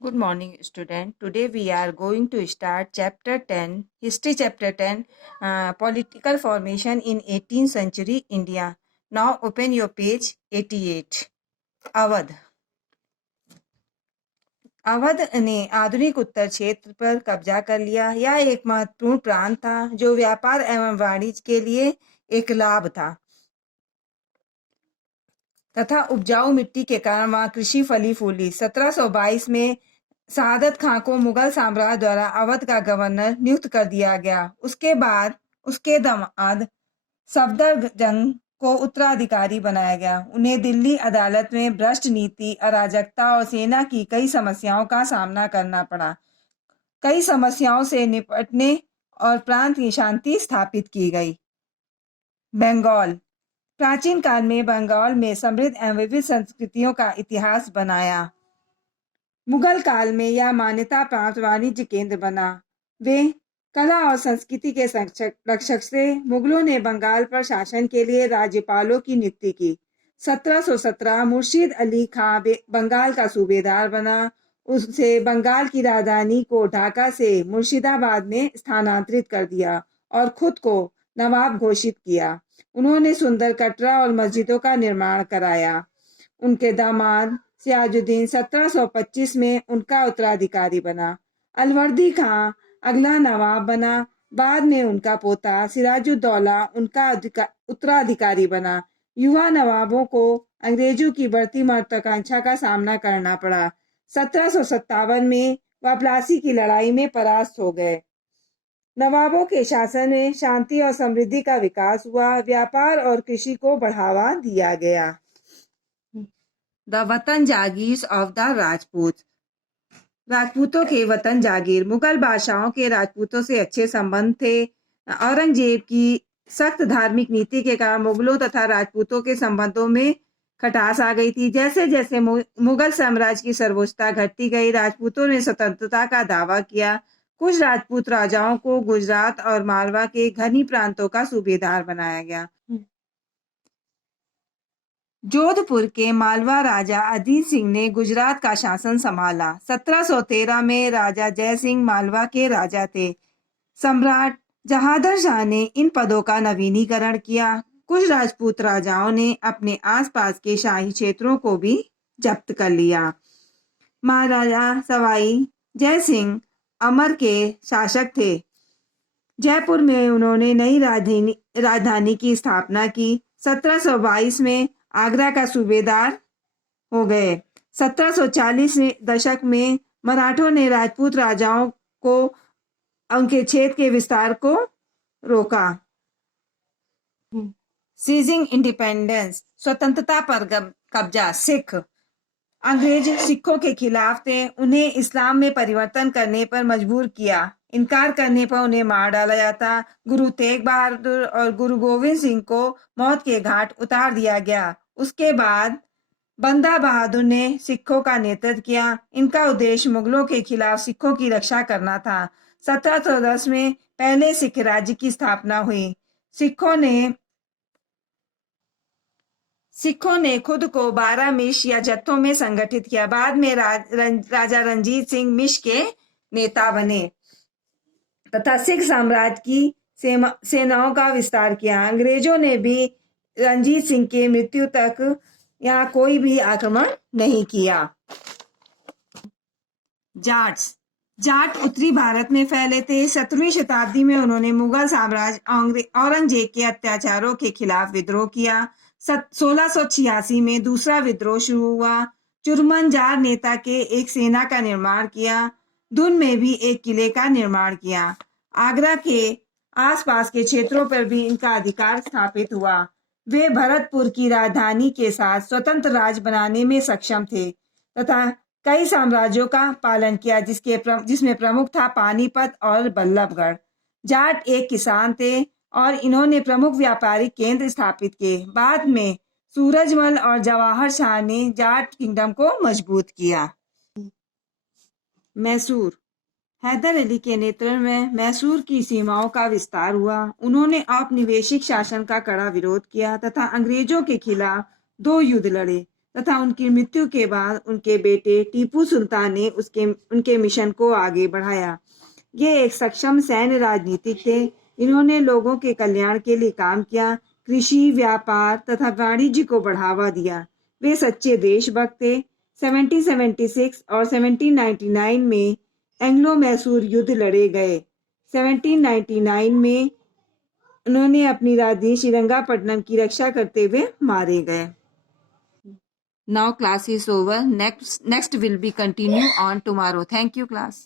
Good morning, student. Today we are going to start chapter 10, History chapter 10, Political Formation in 18th Century India. Now open your page 88. Awadh Awadh ने आधुनिक उत्तर क्षेत्र पर कब्जा कर लिया। यह एक महत्वपूर्ण प्रांत था जो व्यापार एवं वाणिज्य के लिए एक लाभ था तथा उपजाऊ मिट्टी के कारण वहां कृषि फली फूली। 1722 में शहादत खां को मुगल साम्राज्य द्वारा अवध का गवर्नर नियुक्त कर दिया गया। उसके बाद उसके दामाद सफदरजंग को उत्तराधिकारी बनाया गया। उन्हें दिल्ली अदालत में भ्रष्ट नीति, अराजकता और सेना की कई समस्याओं का सामना करना पड़ा। कई समस्याओं से निपटने और प्रांत की शांति स्थापित की गई। बंगाल प्राचीन काल में बंगाल में समृद्ध एवं विविध संस्कृतियों का इतिहास बनाया। मुगल काल में यह मान्यता प्राप्त वाणिज्य केंद्र बना। वे कला और संस्कृति के रक्षक से मुगलों ने बंगाल पर शासन के लिए राज्यपालों की नियुक्ति की। 1717 मुर्शीद अली खां बंगाल का सूबेदार बना। उसे बंगाल की राजधानी को ढाका से मुर्शिदाबाद में स्थानांतरित कर दिया और खुद को नवाब घोषित किया। उन्होंने सुंदर कटरा और मस्जिदों का निर्माण कराया। उनके दामाद सिराजुद्दीन 1725 में उनका उत्तराधिकारी बना। अलवर्दी खां अगला नवाब बना। बाद में उनका पोता सिराजुद्दौला उनका उत्तराधिकारी बना। युवा नवाबों को अंग्रेजों की बढ़ती महत्वाकांक्षा का सामना करना पड़ा। 1757 में वह प्लासी की लड़ाई में परास्त हो गए। नवाबों के शासन में शांति और समृद्धि का विकास हुआ। व्यापार और कृषि को बढ़ावा दिया गया। द वतन जागीर ऑफ द राजपूत राजपूतों के वतन जागीर। मुगल बादशाहों के राजपूतों से अच्छे संबंध थे। औरंगजेब की सख्त धार्मिक नीति के कारण मुगलों तथा राजपूतों के संबंधों में खटास आ गई थी। जैसे जैसे मुगल साम्राज्य की सर्वोच्चता घटती गई, राजपूतों ने स्वतंत्रता का दावा किया। कुछ राजपूत राजाओं को गुजरात और मालवा के घनी प्रांतों का सूबेदार बनाया गया। जोधपुर के मालवा राजा अजीत सिंह ने गुजरात का शासन संभाला। 1713 में राजा जय सिंह मालवा के राजा थे। सम्राट जहादर शाह ने इन पदों का नवीनीकरण किया। कुछ राजपूत राजाओं ने अपने आसपास के शाही क्षेत्रों को भी जब्त कर लिया। महाराजा सवाई जय सिंह अमर के शासक थे। जयपुर में उन्होंने नई राजधानी की स्थापना की। 1722 में आगरा का सूबेदार हो गए। 1740 दशक में मराठों ने राजपूत राजाओं को उनके क्षेत्र के विस्तार को रोका। सीजिंग इंडिपेंडेंस, स्वतंत्रता पर कब्जा। सिख अंग्रेज सिखों के खिलाफ थे। उन्हें इस्लाम में परिवर्तन करने पर मजबूर किया। इनकार करने पर उन्हें मार डाला जाता। गुरु तेग बहादुर और गुरु गोविंद सिंह को मौत के घाट उतार दिया गया। उसके बाद बंदा बहादुर ने सिखों का नेतृत्व किया। इनका उद्देश्य मुगलों के खिलाफ सिखों की रक्षा करना था। 1710 में पहले सिख राज्य की स्थापना हुई। सिखों ने खुद को 12 मिश या जत्थों में संगठित किया। बाद में राजा रंजीत सिंह मिश के नेता बने तथा सिख साम्राज्य की सेनाओं का विस्तार किया। अंग्रेजों ने भी रंजीत सिंह की मृत्यु तक यहाँ कोई भी आक्रमण नहीं किया। जाट उत्तरी भारत में फैले थे। 17वीं शताब्दी में उन्होंने मुगल साम्राज्य औरंगजेब के अत्याचारों के खिलाफ विद्रोह किया। 1686 में दूसरा विद्रोह शुरू हुआ। चुरमन जार नेता के एक सेना का निर्माण किया। धुन में भी एक किले का निर्माण किया। आगरा के आसपास के क्षेत्रों पर भी इनका अधिकार स्थापित हुआ। वे भरतपुर की राजधानी के साथ स्वतंत्र राज्य बनाने में सक्षम थे तथा कई साम्राज्यों का पालन किया, जिसमें प्रमुख था पानीपत और बल्लभगढ़। जाट एक किसान थे और इन्होंने प्रमुख व्यापारिक केंद्र स्थापित किए। बाद में सूरजमल और जवाहर शाह ने जाट किंगडम को मजबूत किया। मैसूर हैदर अली के नेतृत्व में मैसूर की सीमाओं का विस्तार हुआ। उन्होंने औपनिवेशिक शासन का कड़ा विरोध किया तथा अंग्रेजों के खिलाफ 2 युद्ध लड़े। तथा उनकी मृत्यु के बाद उनके बेटे टीपू सुल्तान ने उनके मिशन को आगे बढ़ाया। ये एक सक्षम सैन्य राजनीतिक थे। इन्होंने लोगों के कल्याण के लिए काम किया, कृषि, व्यापार तथा वाणिज्य को बढ़ावा दिया। वे सच्चे देशभक्त थे। 1776 और 1799 में एंग्लो मैसूर युद्ध लड़े गए। 1799 में उन्होंने अपनी राजधानी श्रीरंगापट्टनम की रक्षा करते हुए मारे गए। Now class is over. Next will be continue on tomorrow. Thank you, class.